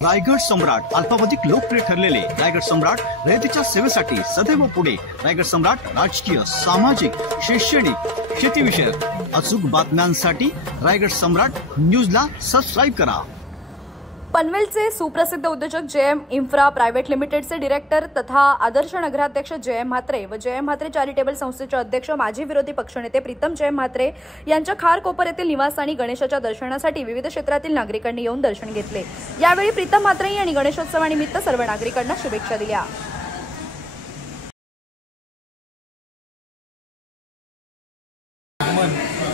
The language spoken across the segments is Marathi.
रायगड सम्राट अल्पावधिक लोकप्रिय ठरलेले रायगड सम्राट रयतेच्या सेवेसाठी सदैव पुढे. रायगड सम्राट राजकीय, सामाजिक, शैक्षणिक, शेतीविषयक अचूक बातम्यांसाठी रायगड सम्राट न्यूजला सबस्क्राईब करा. पनवेलचे सुप्रसिद्ध उद्योजक जेएम इन्फ्रा प्रायव्हेट लिमिटेडचे डायरेक्टर तथा आदर्श नगराध्यक्ष जयम म्हात्रे व जयम म्हात्रे चॅरिटेबल संस्थेचे अध्यक्ष माजी विरोधी पक्षनेते प्रीतम जयम म्हात्रे यांच्या खारकोपर येथील निवासस्थानी गणेशाच्या दर्शनासाठी विविध क्षेत्रातील नागरिकांनी येऊन दर्शन घेतले. यावेळी प्रीतम म्हात्रे यांनी गणेशोत्सवानिमित्त सर्व नागरिकांना शुभेच्छा दिल्या.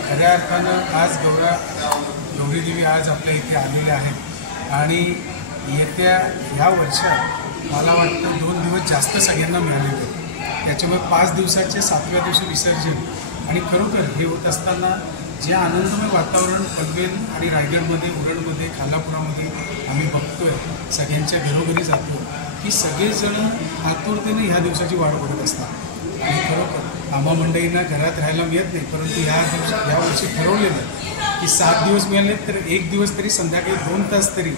खऱ्या अर्थानं आज गौरी देवी आज आपल्या इथे आलेले आहेत आणि येत्या ह्या वर्षात मला वाटतं 2 दिवस जास्त सगळ्यांना मिळालेले. त्याच्यामुळे 5 दिवसाचे 7व्या दिवशी विसर्जन आणि खरोखर हे होत असताना जे आनंदमय वातावरण पनवेल आणि रायगडमध्ये, उरणमध्ये, खालापुरामध्ये आम्ही बघतोय, सगळ्यांच्या घरोघरी जातो की सगळेजण आतुरतेने ह्या दिवसाची वाट बघत असतात. आणि खरोखर आम्हा मंडळींना घरात राहायला मिळत नाही, परंतु ह्या वर्षी ठरवलेलं की 7 दिवस मिळाले तर 1 दिवस तरी संध्याकाळी 2 तास तरी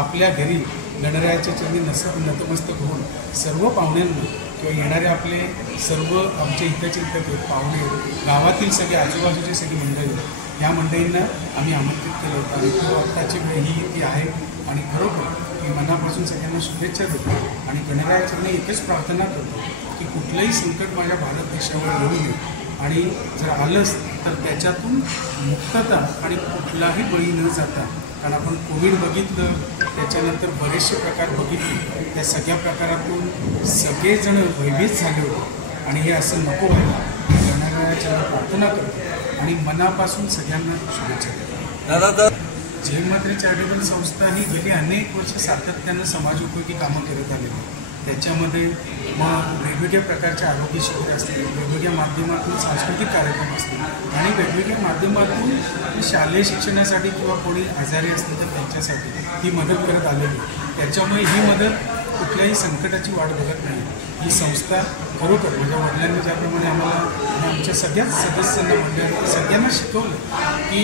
आपल्या घरी गणरायाच्या चरणी नतमस्तक होऊन सर्व पाहुण्यांना किंवा येणारे आपले सर्व आमचे हितचिंतक पाहुणे, गावातील सगळे आजूबाजूचे सगळी मंडळी, ह्या मंडळींना आम्ही आमंत्रित केलं होतं. आणि तो आत्ताची वेळ ही आहे आणि खरोखर मी मनापासून सगळ्यांना शुभेच्छा देतो आणि गणरायाच्या चरणी एकच प्रार्थना करतो की कुठलंही संकट माझ्या भारत देशावर येऊ नये आणि जर आलंच तर त्याच्यातून मुक्तता आणि कुठलाही बळी न जाता, कारण आपण कोविड बघितलं, त्याच्यानंतर बरेचसे प्रकार बघितले, त्या सगळ्या प्रकारातून सगळेजण भयभीत झाले होते आणि हे असं नको व्हायला गणरायाच्या प्रार्थना करतो आणि मनापासून सगळ्यांना शुभेच्छा देतो. जयम म्हात्रे चॅरिटेबल संस्था ही गेली अनेक वर्ष सातत्यानं समाजोपयोगी कामं करत आलेली. त्याच्यामध्ये मग वेगवेगळ्या प्रकारचे आरोग्य शिबिर असतील, वेगवेगळ्या माध्यमातून सांस्कृतिक कार्यक्रम असतील आणि वेगवेगळ्या माध्यमातून शालेय शिक्षणासाठी किंवा कोणी आजारी असतील तर त्यांच्यासाठी ही मदत करत आलेली. त्याच्यामुळे ही मदत कुठल्याही संकटाची वाट बघत नाही. ही संस्था खरोखर माझ्या वडिलांनी ज्याप्रमाणे आम्हाला आमच्या सगळ्याच सदस्यांना मंडळांना सगळ्यांना शिकवलं की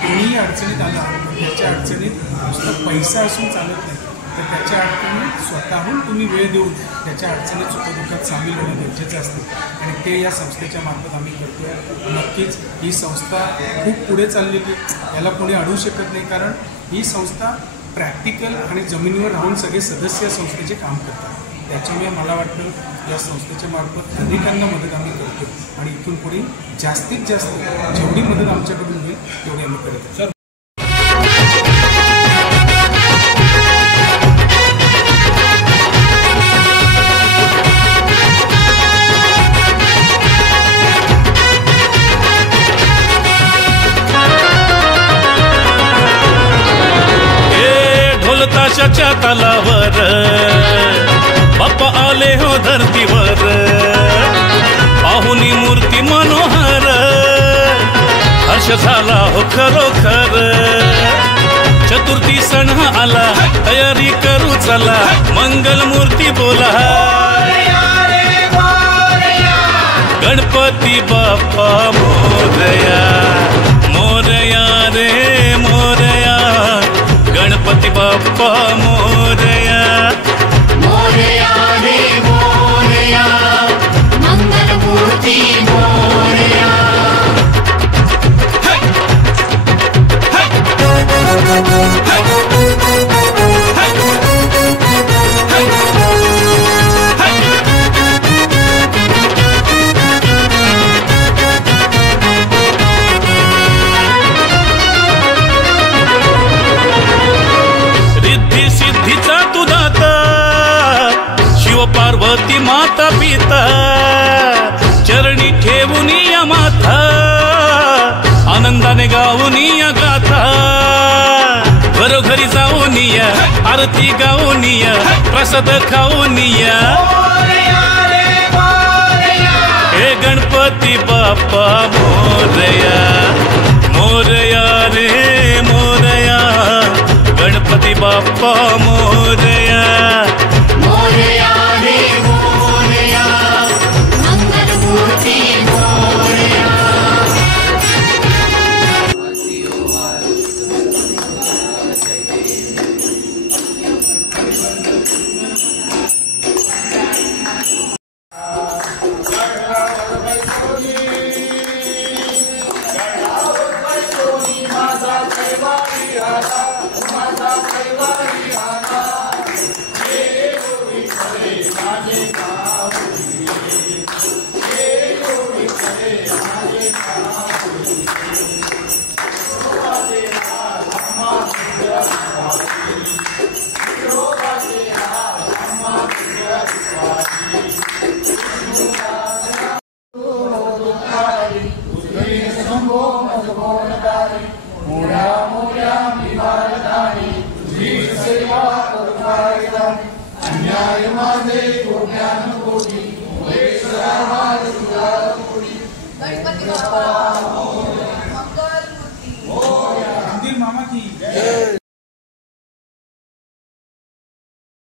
कोणीही अडचणीत आला, त्याच्या अडचणीत नुसतं पैसा असून चालत नाही, तर त्याच्या अडचणीत स्वतःहून तुम्ही वेळ देऊन त्याच्या अडचणीत सुखदुःखात सामील होणं गरजेचं असतं आणि ते या संस्थेच्या मार्फत आम्ही करतो. नक्कीच ही संस्था खूप पुढे चाललेली, याला कोणी अडवू शकत नाही, कारण ही संस्था प्रॅक्टिकल आणि जमिनीवर राहून सगळे सदस्य संस्थेचे काम करतात. त्याच्यामुळे मला वाटतं या संस्थेच्या मार्फत अनेकांना मदत आम्ही करतो आणि इथून पुढे जास्तीत जास्त जेवढी मदत आमच्याकडून होईल तेवढी आम्ही करतो. ताशाच्या तालावर बाप्पा आले हो धरतीवर, पाहुनी मूर्ती मनोहर, हर्ष झाला हो खरोखर. चतुर्थी सण आला, तयारी करू चला, मंगल मूर्ती बोला, गणपती बाप्पा मोरया, मोरया रे मोरया, गणपती बाप्पा मोरया, मोरया रे मोरया, मंगल मूर्ती मोरया. पार्वती माता पिता चरणी ठेवून या माथा, आनंदाने गाऊन या गाथा, घरोघरी जाऊन या, आरती गाऊन या, प्रसाद खाऊन या. हे गणपती बाप्पा मोरया, मोरया रे मोरया, गणपती बाप्पा मोरया, मोरया रे मोरया, मंगल मूर्ती मोरया. मंदिर मामा की